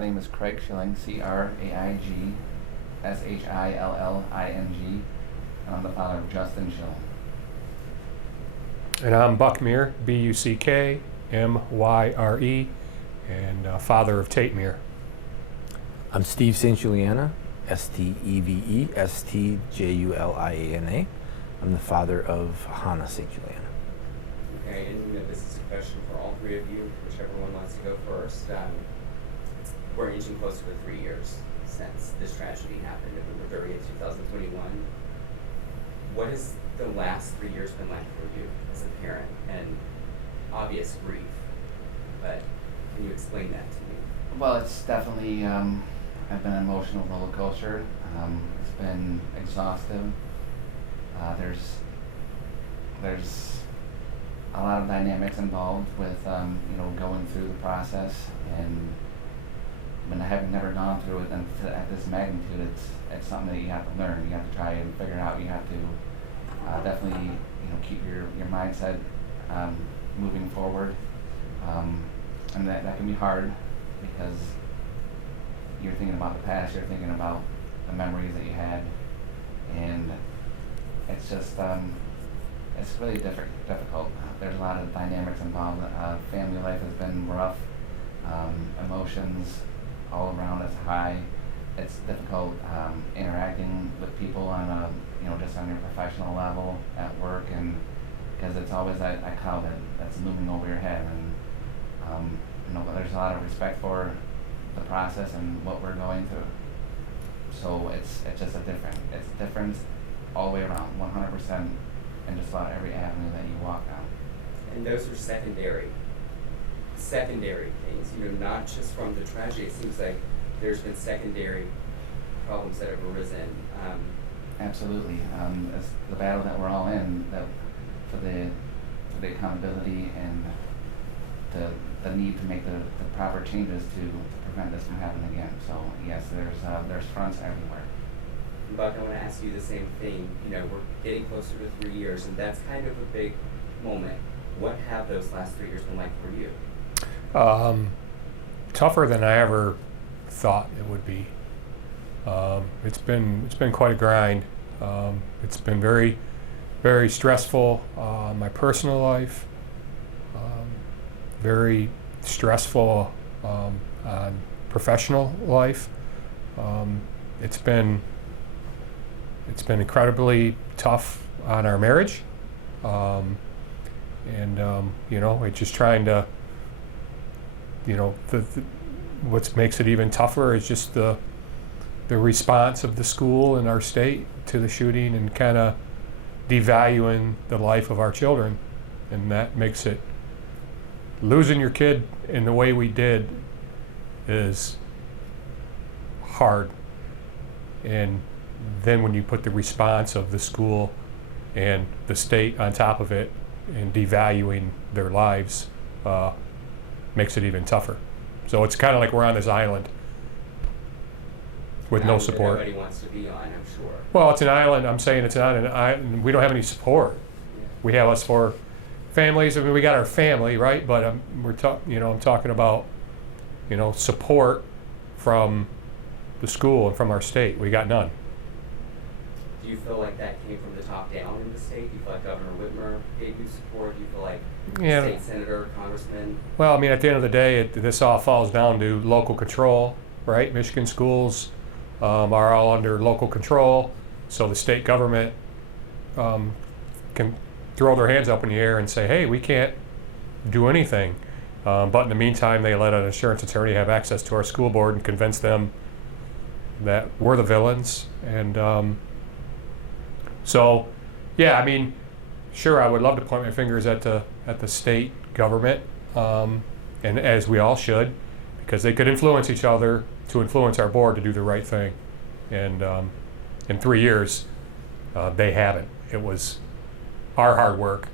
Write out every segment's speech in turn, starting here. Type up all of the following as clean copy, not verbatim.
My name is Craig Shilling, Craig Shilling, and I'm the father of Justin Shilling. And I'm Myre, Buckmyre, and father of Tate Myre. I'm Steve St. Juliana, Stevestjuliana. I'm the father of Hana St. Juliana. Okay, and this is a question for all three of you, whichever one wants to go first. We're inching closer to 3 years since this tragedy happened, November 30th, 2021. What has the last 3 years been like for you as a parent? And obvious grief, but can you explain that to me? Well, it's definitely been an emotional roller coaster. It's been exhaustive. There's a lot of dynamics involved with going through the process, and when I have never gone through it at this magnitude, it's something that you have to learn. You have to try and figure it out. You have to definitely keep your mindset moving forward, and that can be hard because you're thinking about the past, you're thinking about the memories that you had, and it's just it's really difficult. There's a lot of dynamics involved. Family life has been rough. Emotions all around us high. It's difficult interacting with people on a just on your professional level at work, and because it's always that cloud that's looming over your head, and but there's a lot of respect for the process and what we're going through. So it's just it's different all the way around, 100%, in just about every avenue that you walk down. And those are secondary things, not just from the tragedy. It seems like there's been secondary problems that have arisen. Absolutely. It's the battle that we're all in, for the accountability and the need to make the proper changes to prevent this from happening again. So yes, there's fronts everywhere. Buck, I want to ask you the same thing. We're getting closer to 3 years, and that's kind of a big moment. What have those last 3 years been like for you? Tougher than I ever thought it would be. It's been quite a grind. It's been very, very stressful. My personal life, very stressful on professional life. It's been incredibly tough on our marriage, we're just trying to, what makes it even tougher is just the response of the school and our state to the shooting, and kind of devaluing the life of our children, and that makes it, losing your kid in the way we did is hard. And then when you put the response of the school and the state on top of it and devaluing their lives, makes it even tougher. So it's kind of like we're on this island with no support. Nobody wants to be on, I'm sure. Well, it's an island. I'm saying it's not an island. We don't have any support. Yeah. We have us for families. I mean, we got our family, right? But I'm talking about, support from the school and from our state. We got none. Do you feel like that came from the top down in the state? Do you feel like Governor Whitmer gave you support? Do you feel like state senator, congressman? Well, I mean, at the end of the day, this all falls down to local control, right? Michigan schools are all under local control, so the state government can throw their hands up in the air and say, hey, we can't do anything. But in the meantime, they let an insurance attorney have access to our school board and convince them that we're the villains. And so, yeah, I mean, sure, I would love to point my fingers at the state government, and as we all should, because they could influence each other to influence our board to do the right thing. And in 3 years, they haven't. It was our hard work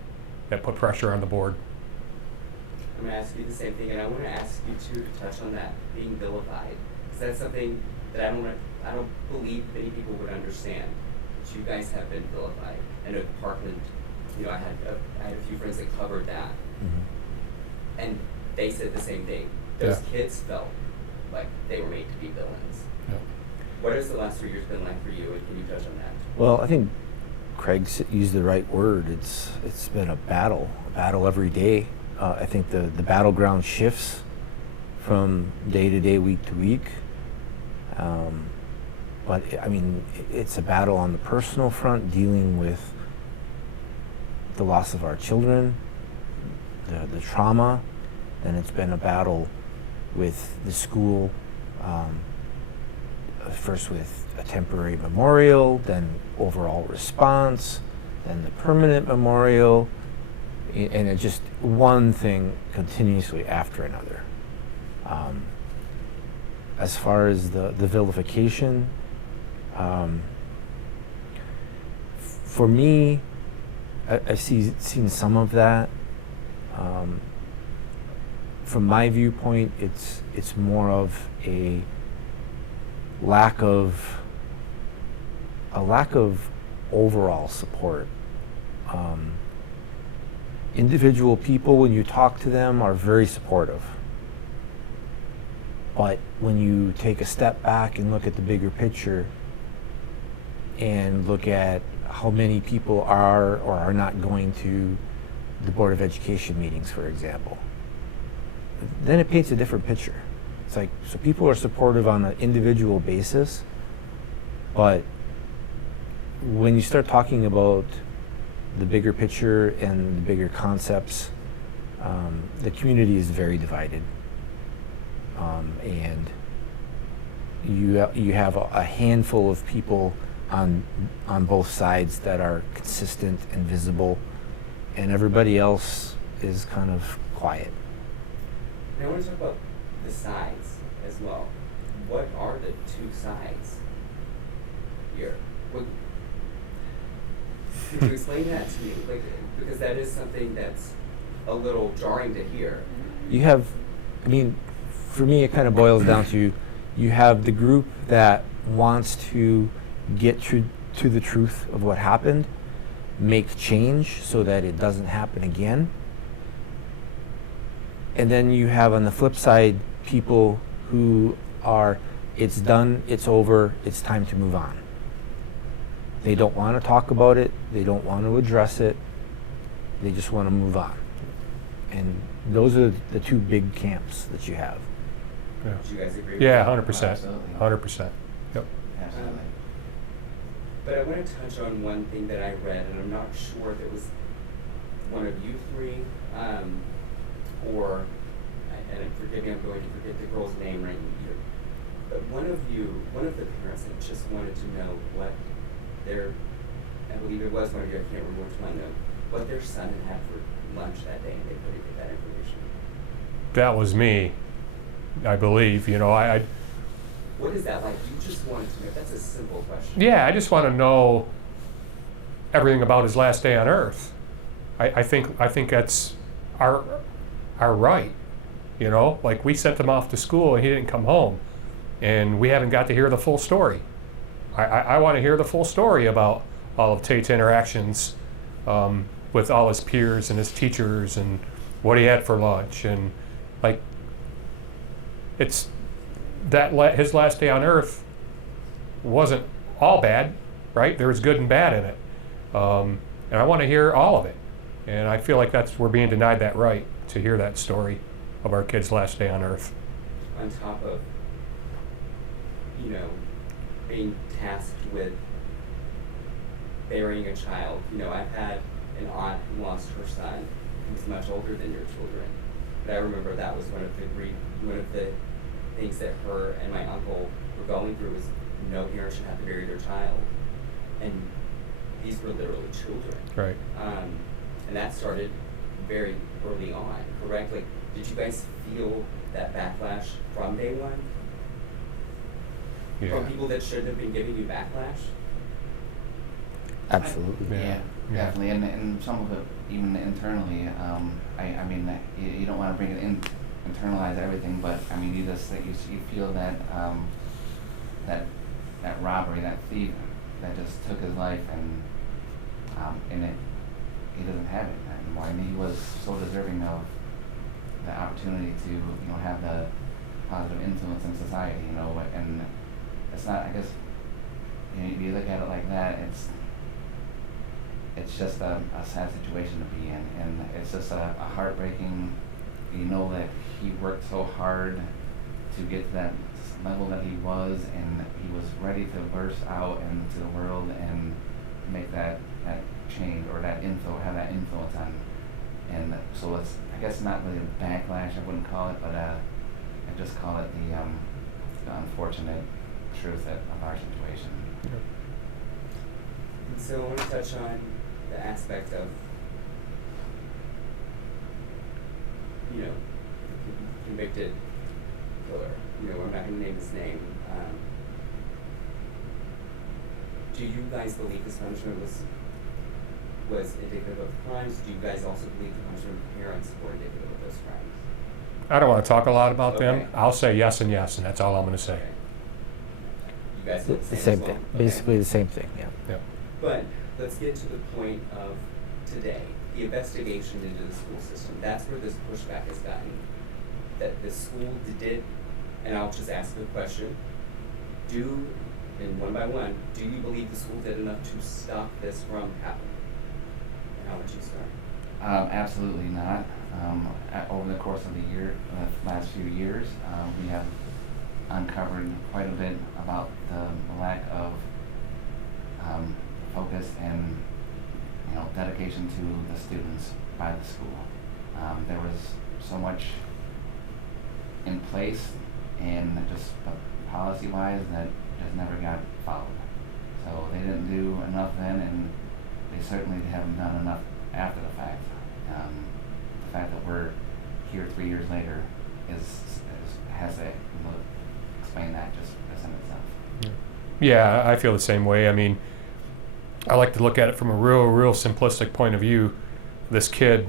that put pressure on the board. I'm going to ask you the same thing, and I want to ask you too to touch on that, being vilified, because that's something that I don't believe many people would understand. But you guys have been vilified. I know Parkland, I had a few friends that covered that, and they said the same thing. Those kids felt like they were made to be villains. Yep. What has the last 3 years been like for you, and can you touch on that? Well, I think Craig used the right word. It's been a battle every day. I think the battleground shifts from day to day, week to week. But I mean, it's a battle on the personal front, dealing with the loss of our children, the trauma. Then it's been a battle with the school, first with a temporary memorial, then overall response, then the permanent memorial, and it's just one thing continuously after another. As far as the vilification, for me, I've seen some of that. From my viewpoint, it's more of a lack of overall support. Individual people, when you talk to them, are very supportive. But when you take a step back and look at the bigger picture and look at how many people are or are not going to the Board of Education meetings, for example, then it paints a different picture. It's like, so people are supportive on an individual basis, but when you start talking about the bigger picture and the bigger concepts, the community is very divided. And you have a handful of people on both sides that are consistent and visible, and everybody else is kind of quiet. And I want to talk about the sides as well. What are the two sides here? Could you explain that to me? Like, because that is something that's a little jarring to hear. You have, I mean, for me, it kind of boils down to, you have the group that wants to get to the truth of what happened, make change so that it doesn't happen again. And then you have, on the flip side, people who are, it's done, it's over, it's time to move on. They don't want to talk about it, they don't want to address it, they just want to move on. And those are the two big camps that you have. Yeah. Do you guys agree? Yeah, with 100%. Absolutely. 100%. Yep. Absolutely. But I want to touch on one thing that I read, and I'm not sure if it was one of you three, or, and forgive me, I'm going to forget the girl's name right here. But one of the parents that just wanted to know what their, I believe it was one of you, I can't remember which one, what their son had for lunch that day, and they couldn't get that information. That was me, I believe. You know, I What is that like? You just wanted to know. That's a simple question. yeah, I just want to know everything about his last day on Earth. I think that's our right. You know, like, we sent him off to school and he didn't come home, and we haven't got to hear the full story. I want to hear the full story about all of Tate's interactions with all his peers and his teachers, and what he had for lunch, and like, it's that his last day on Earth wasn't all bad, right? There was good and bad in it, and I want to hear all of it. And I feel like we're being denied that right to hear that story of our kid's last day on Earth. On top of, you know, being tasked with burying a child. You know, I've had an aunt who lost her son, who's much older than your children. But I remember that was one of the things that her and my uncle were going through, was no parent should have to bury their child. And these were literally children. Right. And that started very early on, correct? Like, did you guys feel that backlash from day one? Yeah. From people that shouldn't have been giving you backlash? Absolutely. Yeah. Yeah, definitely, and some of it even internally. I mean, you don't want to bring it in, internalize everything, but I mean, you feel that that robbery, that thief that just took his life, and he doesn't have it anymore. I mean, he was so deserving of the opportunity to, you know, have the positive influence in society, you know, and it's not, I guess, you know, if you look at it like that, it's just a sad situation to be in, and it's just a heartbreaking, you know, that he worked so hard to get to that level that he was, and he was ready to burst out into the world and make that change, or have that influence on, and so it's, I guess, not really a backlash, I wouldn't call it, but I just call it the unfortunate truth of our situation. And so I want to touch on the aspect of, you know, the convicted killer. You know, I'm not going to name his name. Do you guys believe his punishment was indicative of the crimes? Do you guys also believe the punishment of parents were indicative of those crimes? I don't want to talk a lot about Okay. them. I'll say yes, and that's all I'm going to say. Okay. You guys did The the same as well? thing, Okay. basically the same thing, yeah. Yeah. But let's get to the point of today, the investigation into the school system. That's where this pushback has gotten. That the school did, and I'll just ask the question, and one by one, do you believe the school did enough to stop this from happening? And how would you start? Absolutely not. Over the course of the last few years, we have uncovered quite a bit about the lack of focus and, you know, dedication to the students by the school. There was so much in place and just policy-wise that just never got followed. So they didn't do enough then, and they certainly haven't done enough after the fact. The fact that we're here 3 years later has to explain that just as in itself. Yeah, I feel the same way. I mean, I like to look at it from a real simplistic point of view. This kid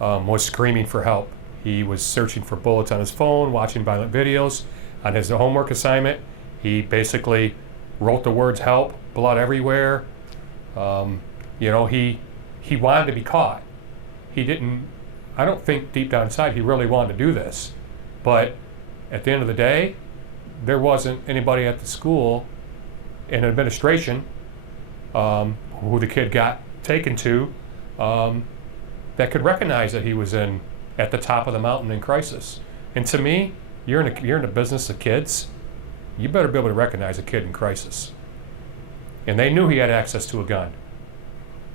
was screaming for help. He was searching for bullets on his phone, watching violent videos. On his homework assignment, he basically wrote the words "help," blood everywhere. You know, he wanted to be caught. He didn't. I don't think deep down inside he really wanted to do this, but at the end of the day, there wasn't anybody at the school in administration who the kid got taken to that could recognize that he was at the top of the mountain in crisis. And to me, you're in the business of kids. You better be able to recognize a kid in crisis. And they knew he had access to a gun.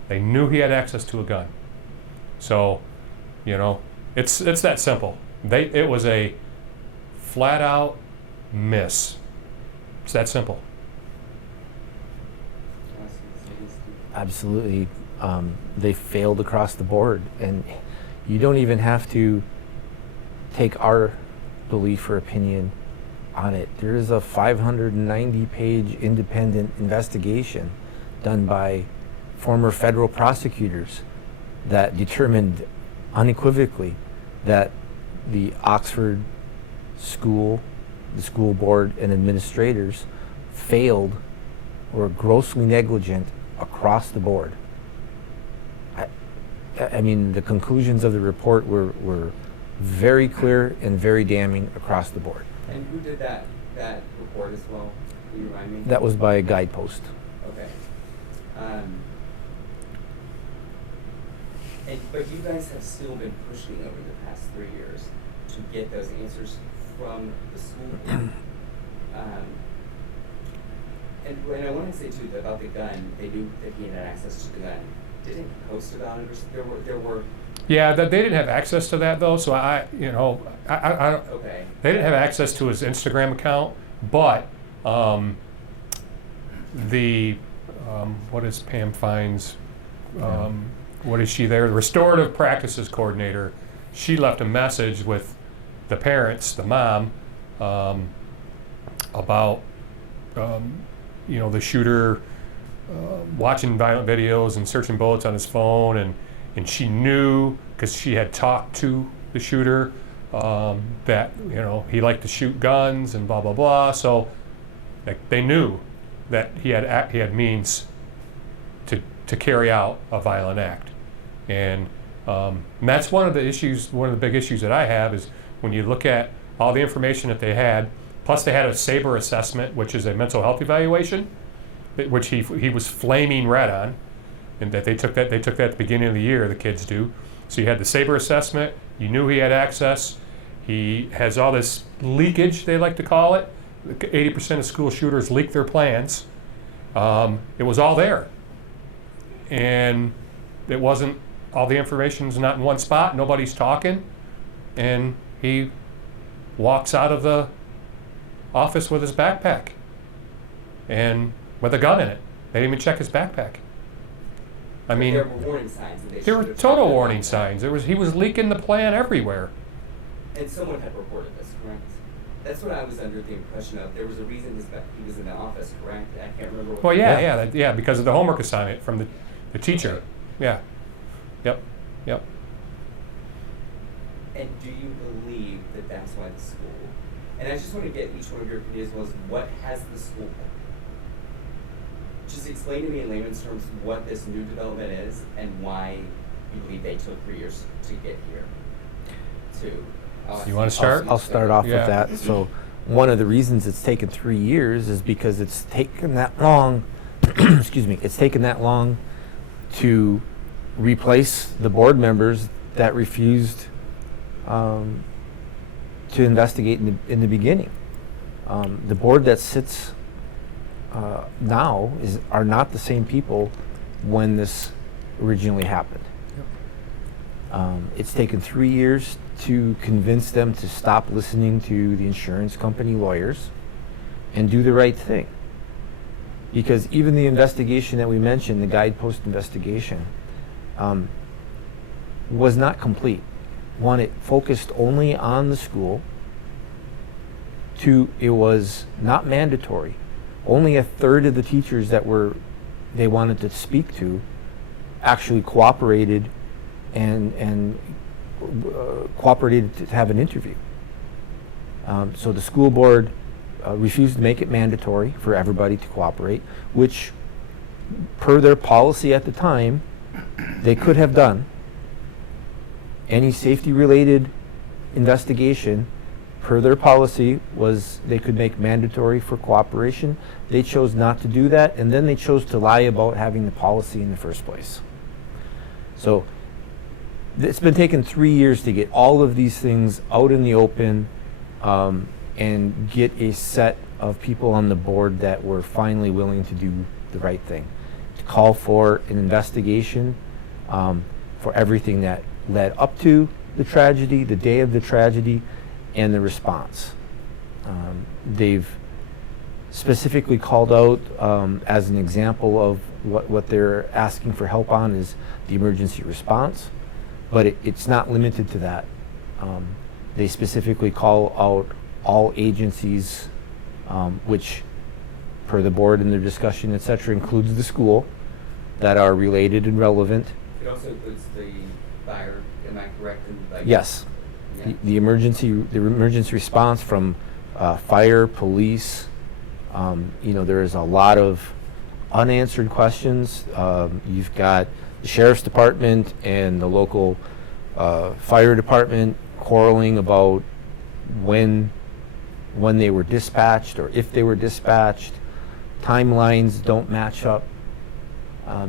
They knew he had access to a gun. So, you know, it's that simple. It was a flat out miss. It's that simple. Absolutely. They failed across the board, and you don't even have to take our belief or opinion on it. There is a 590-page independent investigation done by former federal prosecutors that determined unequivocally that the Oxford school, the school board, and administrators failed or grossly negligent across the board. I mean, the conclusions of the report were very clear and very damning across the board. And who did that report as well? Can you remind me? That was by a Guidepost. Okay. But you guys have still been pushing over the past 3 years to get those answers from the school board. And I want to say too about the gun. They knew that he had access to the gun. Didn't he post about it, or there were. Yeah, they didn't have access to that though. So I don't. Okay. They didn't have access to his Instagram account, but what is Pam Fine's? What is she there? The restorative practices coordinator. She left a message with the parents, the mom, about the shooter watching violent videos and searching bullets on his phone, and she knew because she had talked to the shooter that he liked to shoot guns and blah blah blah. So they knew that he had means to carry out a violent act, and that's one of the issues. One of the big issues that I have is when you look at all the information that they had, plus they had a SABRE assessment, which is a mental health evaluation, which he was flaming red on, and that they took that at the beginning of the year, the kids do. So you had the SABRE assessment, you knew he had access, he has all this leakage, they like to call it. 80% of school shooters leak their plans. It was all there. And it wasn't, all the information's not in one spot, nobody's talking, and he walks out of the office with his backpack and with a gun in it. They didn't even check his backpack. I mean, there were warning signs. And there were total warning signs. He was leaking the plan everywhere. And someone had reported this, correct? That's what I was under the impression of. There was a reason he was in the office, correct? I can't remember. Well, yeah, because of the homework assignment from the teacher. Right. Yeah. Yep. And do you believe that that's why the school? And I just want to get each one of your opinions was what has the school done? Just explain to me in layman's terms what this new development is and why you believe they took 3 years to get here. You want to start? I'll start off with that. So one of the reasons it's taken 3 years is because it's taken that long, excuse me, it's taken that long to replace the board members that refused to investigate in the beginning. The board that sits now are not the same people when this originally happened. It's taken 3 years to convince them to stop listening to the insurance company lawyers and do the right thing. Because even the investigation that we mentioned, the guidepost investigation, was not complete. One, it focused only on the school. Two, it was not mandatory. Only a third of the teachers that they wanted to speak to actually cooperated and cooperated to have an interview. So the school board refused to make it mandatory for everybody to cooperate, which per their policy at the time, they could have done. Any safety-related investigation, per their policy, was they could make mandatory for cooperation. They chose not to do that, and then they chose to lie about having the policy in the first place. So it's been taking 3 years to get all of these things out in the open and get a set of people on the board that were finally willing to do the right thing, to call for an investigation for everything that led up to the tragedy, the day of the tragedy, and the response. They've specifically called out as an example of what they're asking for help on is the emergency response, but it's not limited to that. They specifically call out all agencies, which per the board in their discussion, et cetera, includes the school, that are related and relevant. It also includes the fire, am I correct? Yes. Yeah. The emergency response from fire, police, there is a lot of unanswered questions. You've got the sheriff's department and the local fire department quarreling about when they were dispatched or if they were dispatched. Timelines don't match up.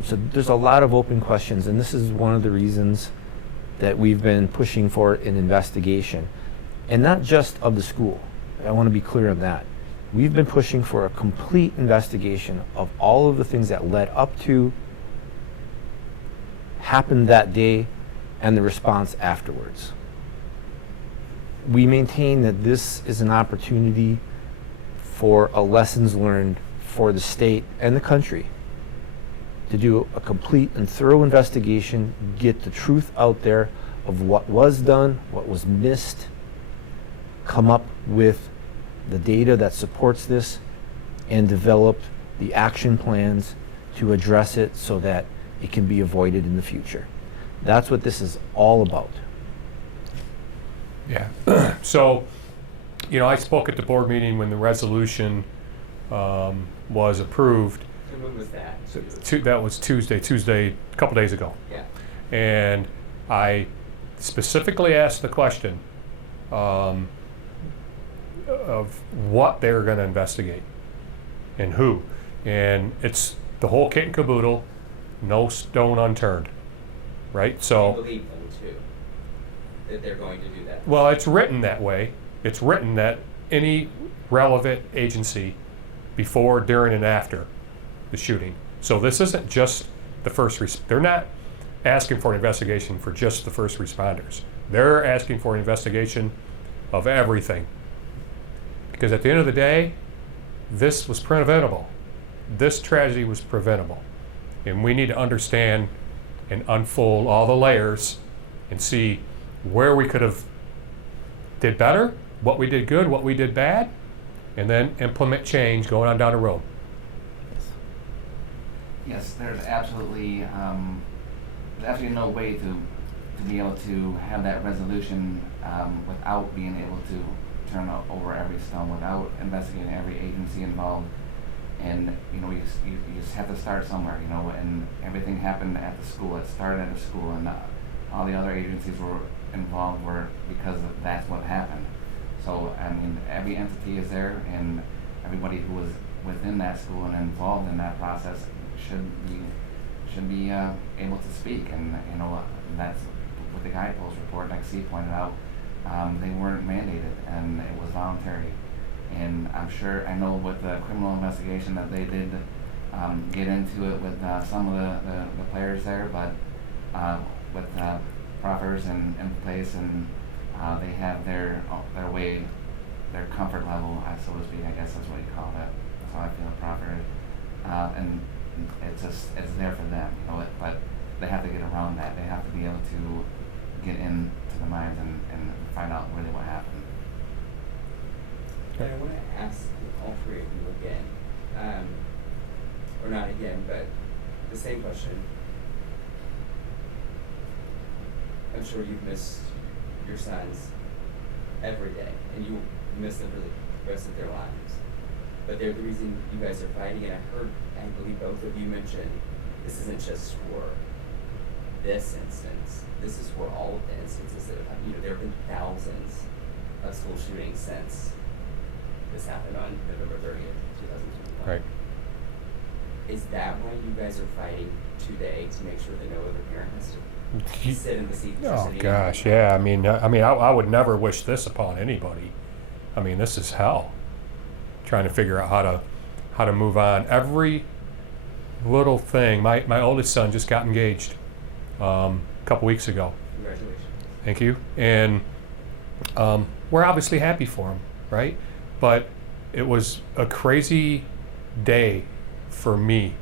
So there's a lot of open questions, and this is one of the reasons that we've been pushing for an investigation. And not just of the school. I want to be clear on that. We've been pushing for a complete investigation of all of the things that led up to, happened that day, and the response afterwards. We maintain that this is an opportunity for a lessons learned for the state and the country to do a complete and thorough investigation, get the truth out there of what was done, what was missed, come up with the data that supports this, and develop the action plans to address it so that it can be avoided in the future. That's what this is all about. Yeah. So, I spoke at the board meeting when the resolution was approved. And when was that? That was Tuesday, a couple days ago. Yeah. And I specifically asked the question, of what they're going to investigate and who. And it's the whole kit and caboodle, no stone unturned, right? I So, believe them too, that they're going to do that. well, it's written that way. It's written that any relevant agency before, during, and after the shooting. So this isn't just the they're not asking for an investigation for just the first responders. They're asking for an investigation of everything. Because at the end of the day, this was preventable. This tragedy was preventable. And we need to understand and unfold all the layers and see where we could have did better, what we did good, what we did bad, and then implement change going on down the road. Yes, there's absolutely no way to be able to have that resolution without being able to turn over every stone, without investigating every agency involved. And you just have to start somewhere, and everything happened at the school. It started at the school, and all the other agencies were involved because that's what happened. So I mean, every entity is there, and everybody who was within that school and involved in that process should be able to speak. And that's what the guidepost report, like C pointed out, they weren't mandated, and it was voluntary. And I know with the criminal investigation that they did get into it with some of the players there, but with proffers in place, and they have their way, their comfort level, so to speak. I guess that's what you call it. That's how I feel proffer. And it's there for them, but they have to get around that. They have to be able to get into the minds and find out really what happened. And I want to ask all three of you again, or not again, but the same question. I'm sure you've missed your sons every day, and you miss them for the rest of their lives. But they're the reason you guys are fighting, and I believe both of you mentioned, this isn't just for this instance. This is for all of the instances that have happened. There have been thousands of school shootings since this happened on November 30th, 2021. Right. Is that why you guys are fighting today, to make sure that no other parent has to sit in the seat? Oh gosh, yeah. I mean, I would never wish this upon anybody. I mean, this is hell. Trying to figure out how to move on. Every little thing. My oldest son just got engaged a couple weeks ago. Congratulations. Thank you. And we're obviously happy for him, right? But it was a crazy day for me.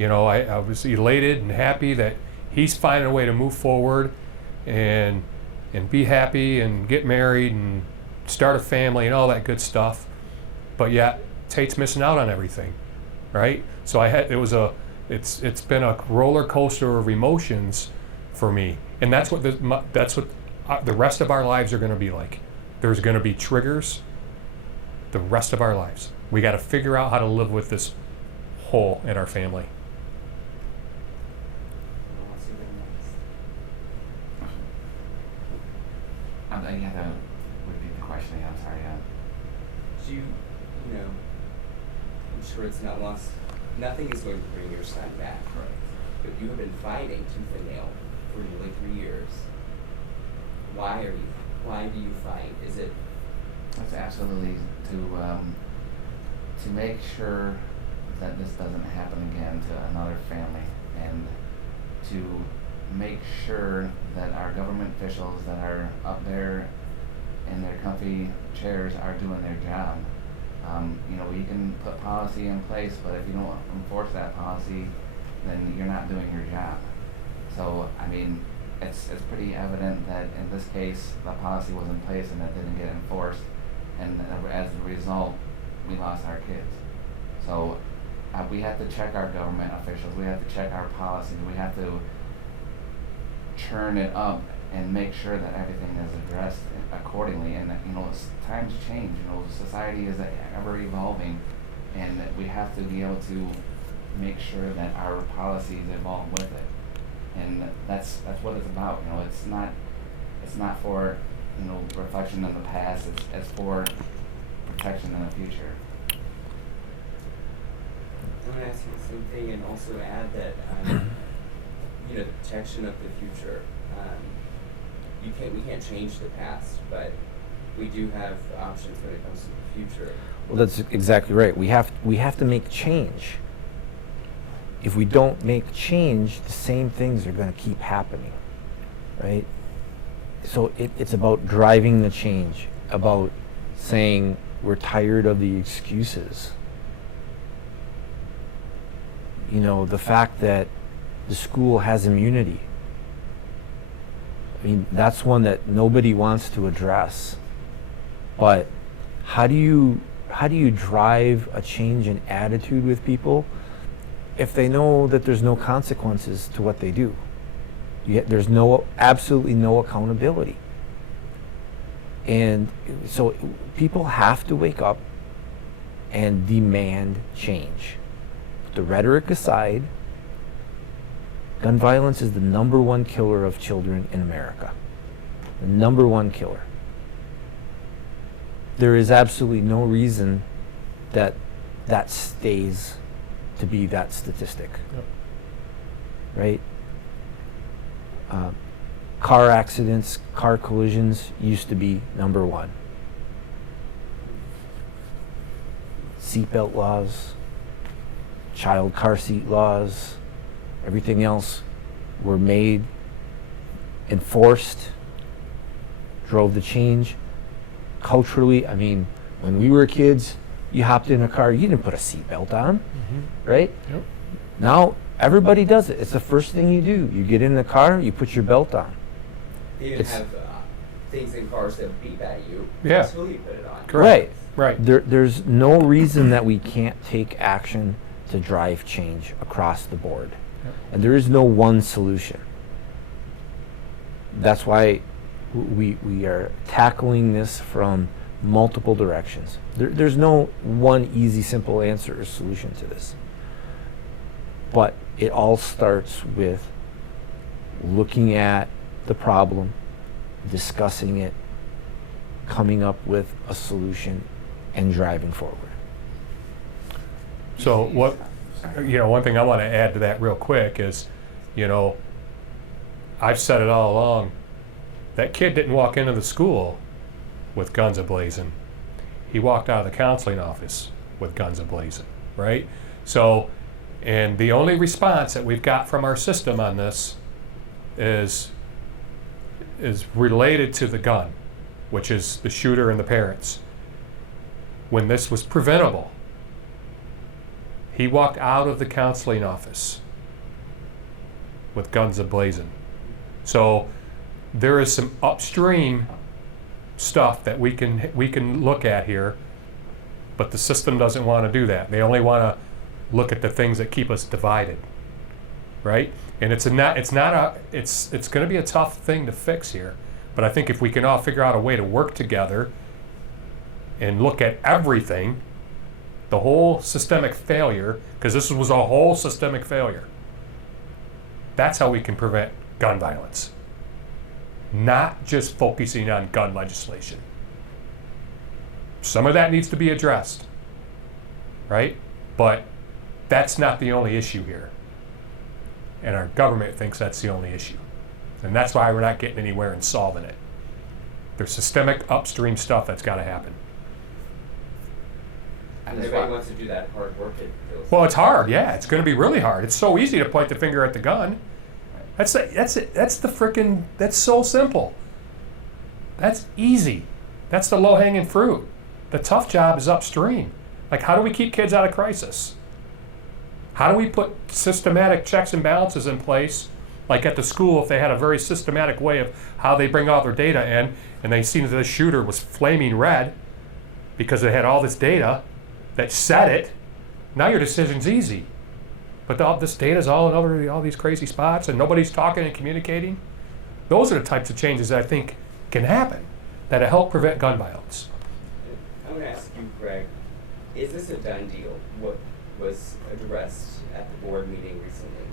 I was elated and happy that he's finding a way to move forward and be happy and get married and start a family and all that good stuff. But yet Tate's missing out on everything, right? So it's been a roller coaster of emotions for me, and that's what the rest of our lives are going to be like. There's going to be triggers the rest of our lives. We got to figure out how to live with this hole in our family. You have to repeat the question again. I'm sorry. I'm sure it's not lost. Nothing is going to bring your son back. Right. But you have been fighting tooth and nail for nearly 3 years. Why do you fight? Is it? It's absolutely to make sure that this doesn't happen again to another family, and to make sure that our government officials that are up there in their comfy chairs are doing their job. You can put policy in place, but if you don't enforce that policy, then you're not doing your job. So, I mean, it's pretty evident that in this case, the policy was in place and it didn't get enforced, and as a result, we lost our kids. So, we have to check our government officials. We have to check our policies. We have to churn it up and make sure that everything is addressed accordingly. And times change. Society is ever evolving, and we have to be able to make sure that our policies evolve with it. And that's what it's about. It's not for reflection of the past. It's for protection in the future. I'm going to ask you the same thing and also add that, the protection of the future. We can't change the past, but we do have options when it comes to the future. Well, that's exactly right. We have to make change. If we don't make change, the same things are going to keep happening, right? So it's about driving the change, about saying we're tired of the excuses. The fact that the school has immunity. I mean, that's one that nobody wants to address. But how do you drive a change in attitude with people if they know that there's no consequences to what they do? There's absolutely no accountability. And so people have to wake up and demand change. The rhetoric aside, gun violence is the #1 killer of children in America. The #1 killer. There is absolutely no reason that stays to be that statistic. Yep. Right? Car accidents, car collisions used to be #1. Seatbelt laws, child car seat laws, everything else were made, enforced, drove the change. Culturally, I mean, when we were kids, you hopped in a car, you didn't put a seatbelt on, right? Yep. Now, everybody does it. It's the first thing you do. You get in the car, you put your belt on. They even have things in cars that beep at you Yeah. until you put it on. Right. Right. There's no reason that we can't take action to drive change across the board. Yep. And there is no one solution. That's why we are tackling this from multiple directions. There's no one easy, simple answer or solution to this. But it all starts with looking at the problem, discussing it, coming up with a solution, and driving forward. So one thing I want to add to that real quick is, I've said it all along, that kid didn't walk into the school with guns a-blazing. He walked out of the counseling office with guns a-blazing, right? So, and the only response that we've got from our system on this is related to the gun, which is the shooter and the parents. When this was preventable, he walked out of the counseling office with guns a-blazing. So there is some upstream stuff that we can look at here, but the system doesn't want to do that. They only want to look at the things that keep us divided, right? And it's going to be a tough thing to fix here. But I think if we can all figure out a way to work together and look at everything, the whole systemic failure, because this was a whole systemic failure, that's how we can prevent gun violence. Not just focusing on gun legislation. Some of that needs to be addressed, right? But that's not the only issue here. And our government thinks that's the only issue. And that's why we're not getting anywhere in solving it. There's systemic upstream stuff that's got to happen. And everybody wants to do that hard work. Well, it's hard, yeah. It's going to be really hard. It's so easy to point the finger at the gun. That's so simple. That's easy. That's the low-hanging fruit. The tough job is upstream. Like, how do we keep kids out of crisis? How do we put systematic checks and balances in place? Like at the school, if they had a very systematic way of how they bring all their data in, and they seen that the shooter was flaming red because they had all this data that said it, now your decision's easy. But all this data's all over all these crazy spots, and nobody's talking and communicating. Those are the types of changes that I think can happen that help prevent gun violence. I'm going to ask you, Greg, is this a done deal? What was addressed at the board meeting recently?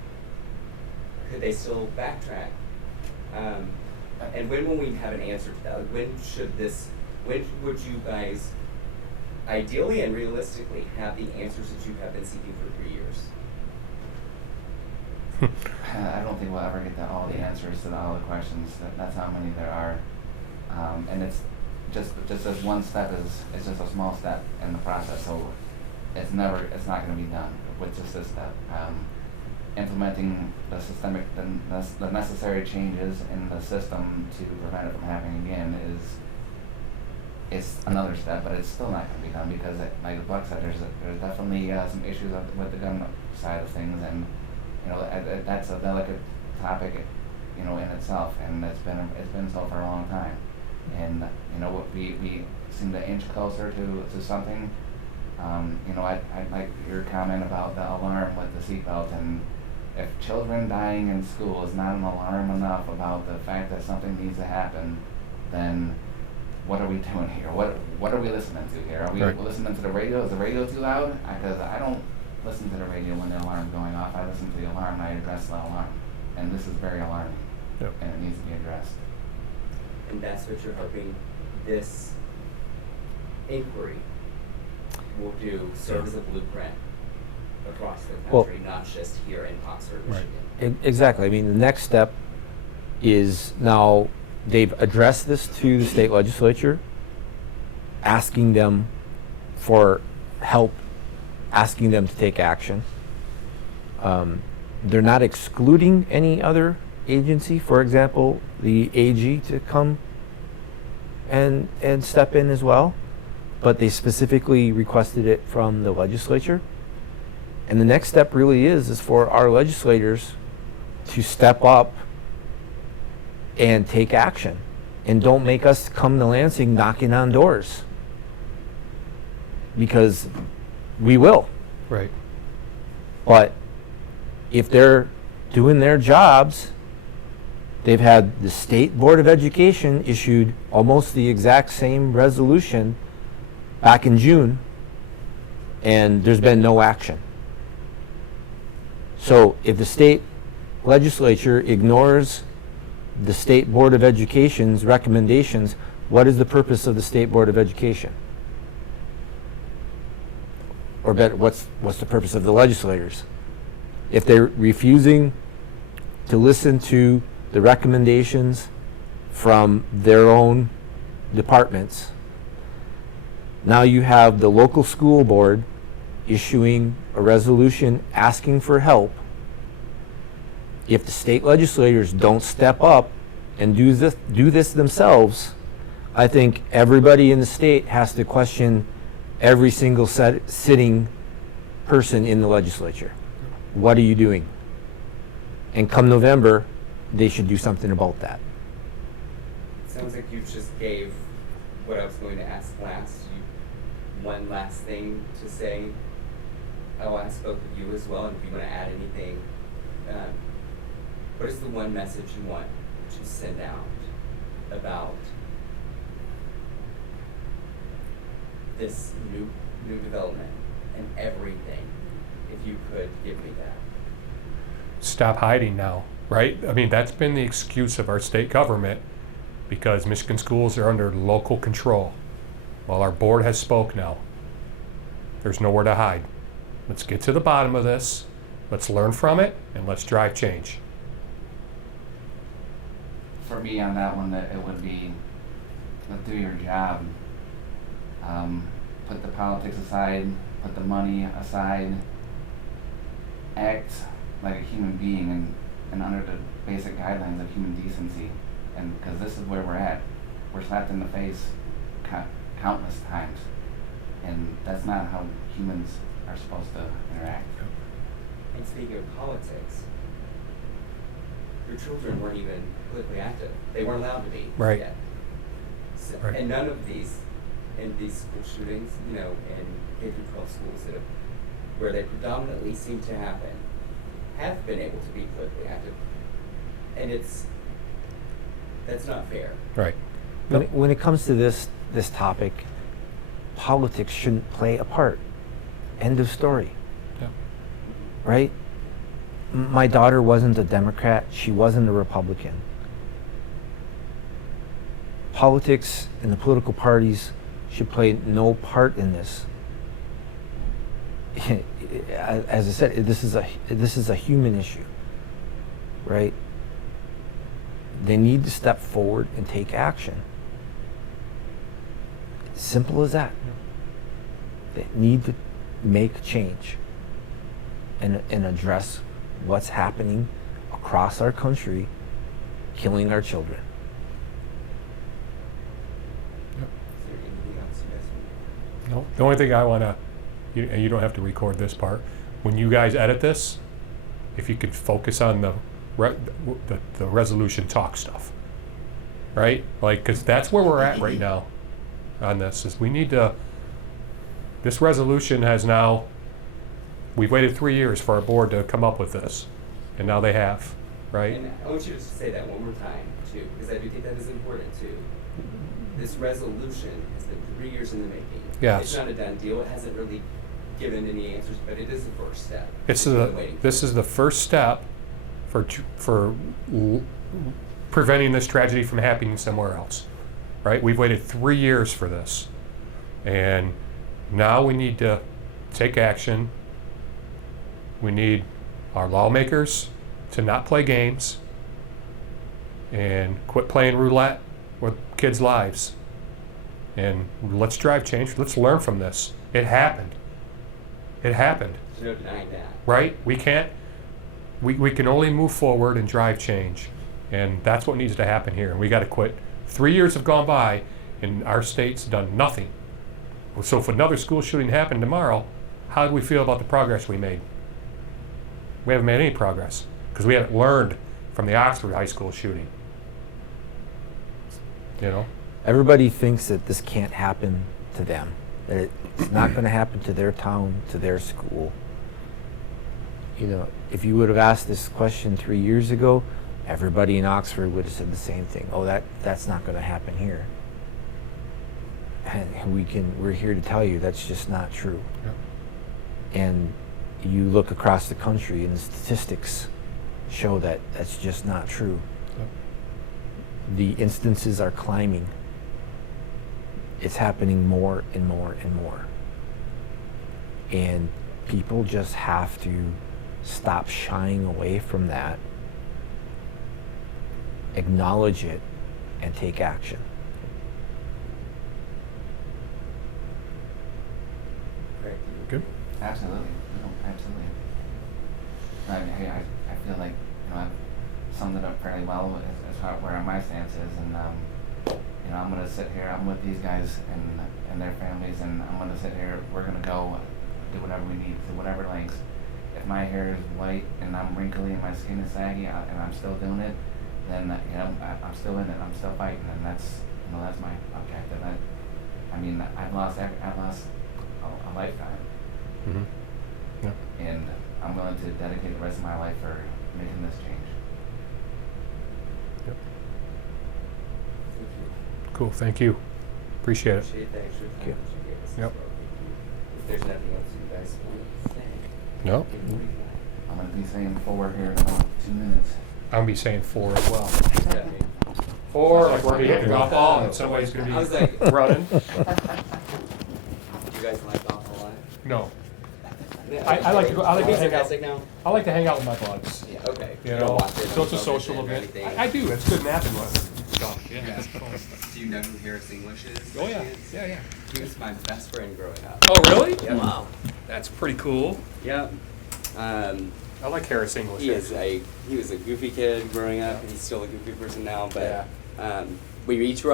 Could they still backtrack? And when will we have an answer to that? When would you guys ideally and realistically have the answers that you have been seeking for 3 years? I don't think we'll ever get to all the answers to all the questions. That's how many there are, and it's just as one step is just a small step in the process. So it's not going to be done with just this step. Implementing the necessary changes in the system to prevent it from happening again is another step, but it's still not going to be done because, like Buck said, there's definitely some issues with the gun side of things, and that's a delicate topic, in itself, and it's been so for a long time, and we seem to inch closer to something. I like your comment about the alarm with the seatbelt, and if children dying in school is not an alarm enough about the fact that something needs to happen, then what are we doing here? What are we listening to here? Are we listening to the radio? Is the radio too loud? Because I don't listen to the radio when the alarm's going off. I listen to the alarm and I address the alarm. And this is very alarming. Yep. And it needs to be addressed. And that's what you're hoping this inquiry will do, serve as a blueprint across the country, not just here in Oxford, Michigan. Exactly. I mean, the next step is now they've addressed this to the state legislature, asking them for help, asking them to take action. They're not excluding any other agency, for example, the AG, to come and step in as well, but they specifically requested it from the legislature. And the next step really is for our legislators to step up and take action, and don't make us come to Lansing knocking on doors, because we will. Right. But if they're doing their jobs, they've had the State Board of Education issued almost the exact same resolution back in June, and there's been no action. So if the state legislature ignores the State Board of Education's recommendations, what is the purpose of the State Board of Education? Or better, what's the purpose of the legislators? If they're refusing to listen to the recommendations from their own departments, now you have the local school board issuing a resolution asking for help. If the state legislators don't step up and do this themselves, I think everybody in the state has to question every single sitting person in the legislature. What are you doing? And come November, they should do something about that. Sounds like you just gave what I was going to ask last. One last thing to say. I'll ask both of you as well, and if you want to add anything. What is the one message you want to send out about this new development and everything? If you could give me that. Stop hiding now, right? I mean, that's been the excuse of our state government, because Michigan schools are under local control. Well, our board has spoke now. There's nowhere to hide. Let's get to the bottom of this. Let's learn from it, and let's drive change. For me, on that one, that it would be, do your job. Put the politics aside, put the money aside, act like a human being and under the basic guidelines of human decency. And because this is where we're at. We're slapped in the face countless times. And that's not how humans are supposed to interact. And speaking of politics, your children weren't even politically active. They weren't allowed to be yet. So, and none of these, in these school shootings, in K-12 schools where they predominantly seem to happen, have been able to be politically active. And that's not fair. Right. When it comes to this topic, politics shouldn't play a part. End of story. Yeah. Right? My daughter wasn't a Democrat. She wasn't a Republican. Politics and the political parties should play no part in this. As I said, this is a human issue, right? They need to step forward and take action. Simple as that. They need to make change and address what's happening across our country, killing our children. Is there anything else you guys want? No, the only thing I want to, and you don't have to record this part, when you guys edit this, if you could focus on the resolution talk stuff, right? Like, because that's where we're at right now on this, is we need to, this resolution has now, we've waited 3 years for our board to come up with this, and now they have, right? And I want you to just say that one more time, too, because I do think that is important, too. This resolution has been 3 years in the making. Yes. It's not a done deal. It hasn't really given any answers, but it is the first step. It's We're the, really waiting for this it. is the first step for preventing this tragedy from happening somewhere else, right? We've waited 3 years for this, and now we need to take action. We need our lawmakers to not play games and quit playing roulette with kids' lives. And let's drive change. Let's learn from this. It happened. It happened, There's no denying that. right? We can't, we can only move forward and drive change. And that's what needs to happen here. And we got to quit. 3 years have gone by and our state's done nothing. So if another school shooting happened tomorrow, how do we feel about the progress we made? We haven't made any progress because we haven't learned from the Oxford High School shooting. You know? Everybody thinks that this can't happen to them, that it's not going to happen to their town, to their school. You know, if you would have asked this question 3 years ago, everybody in Oxford would have said the same thing. Oh, that's not going to happen here. And we're here to tell you that's just not true. Yep. And you look across the country and the statistics show that that's just not true. Yep. The instances are climbing. It's happening more and more and more. And people just have to stop shying away from that, acknowledge it, and take action. Greg, Good. Absolutely, no, absolutely. I mean, I feel like, you know, I've summed it up fairly well as far where my stance is, and you know, I'm gonna sit here, I'm with these guys and their families, and I'm gonna sit here, we're gonna go do whatever we need to whatever lengths. If my hair is white and I'm wrinkly and my skin is saggy and I'm still doing it, then, you know, I'm still in it, I'm still fighting, and that's, you know, that's my objective. I mean, I've lost a lifetime. Mm-hmm. Yep. And I'm willing to dedicate the rest of my life for making this change. Yep. thank you. Cool. Thank you. Appreciate it. Appreciate the extra time that Thank you gave us as Yep. well. Thank you. If there's nothing else you guys want to say, No, give me a green light. I'm gonna be saying 4 here in about 2 minutes. I'll be saying 4 as well. Yeah. 4, like we're gonna hit the golf ball and somebody's gonna I was be like, running. you guys like golf a lot? No, Yeah, I like to go- I like to hang out. sarcastic now? I like to hang out with my buds. Yeah, okay. You don't know, watch it so on it's a social television or event. anything? I do. It's good napping weather. Golf. Yeah. Yeah. It's fun. Do you know who Harris English is? Oh by yeah. chance? Yeah. He was my best friend growing up. Oh really? Yep. Wow. That's pretty cool. Yep. I like Harris English. He was a goofy kid growing up, and he's still a goofy person now. But Yeah. we each wrote